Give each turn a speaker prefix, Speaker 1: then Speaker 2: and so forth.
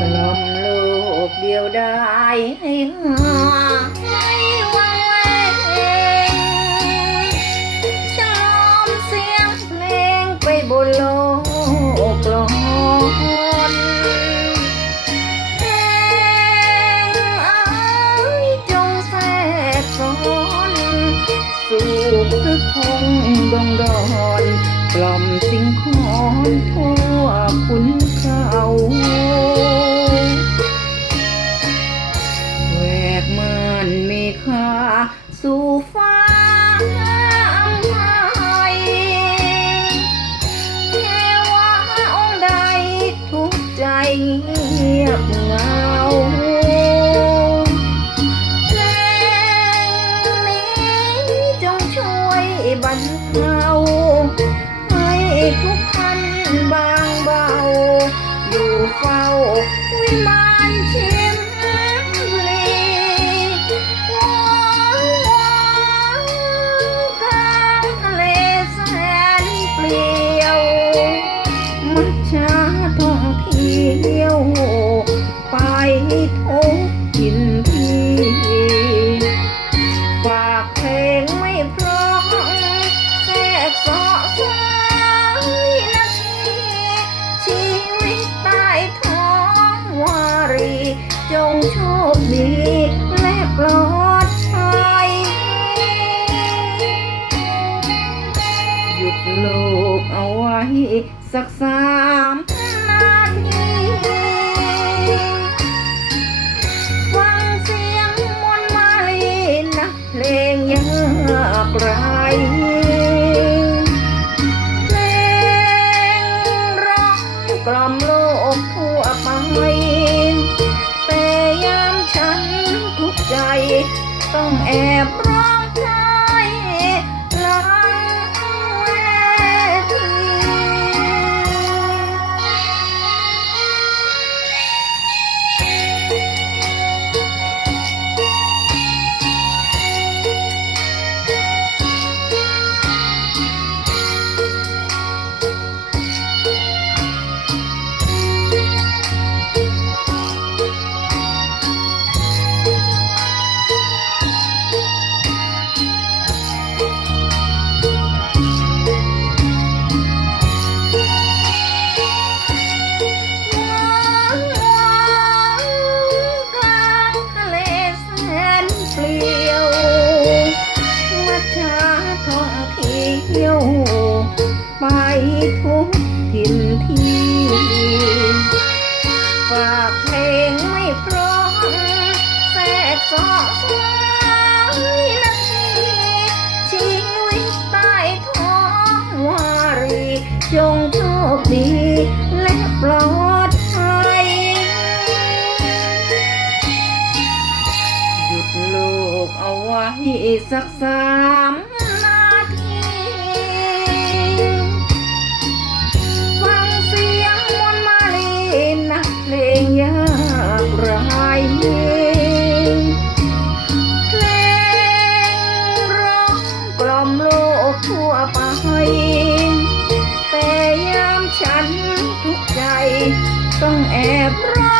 Speaker 1: กลมโลกเดียวได้ให้หาใหวังเวงฉลอมเสียงเพลงไปบนโลกลอนเพลงอ้ยจงแทรกซ้อนสู่คึกงดงดอ สู่ฟ้าอำไพเทวาองค์ใดทุกใจเงียบเหงาเพลงนี้จงช่วยบรรเทาให้ทุก เที่ยวไปทุกทินที่ฝากเพลงไม่เพราะแทรกเสาะสายนาทีชีวิตใต้ท้องวารี จงโชคดีและปลอดภัยหยุดโลกเอาไว้สักสาม ต้องแอบร้อ สักสามนาทีฟังเสียงมนต์มาลีนักเลงยากไรเพลงร้องกล่อมโลกทั่วไปแต่ยามฉันทุกใจต้องแอบร้อง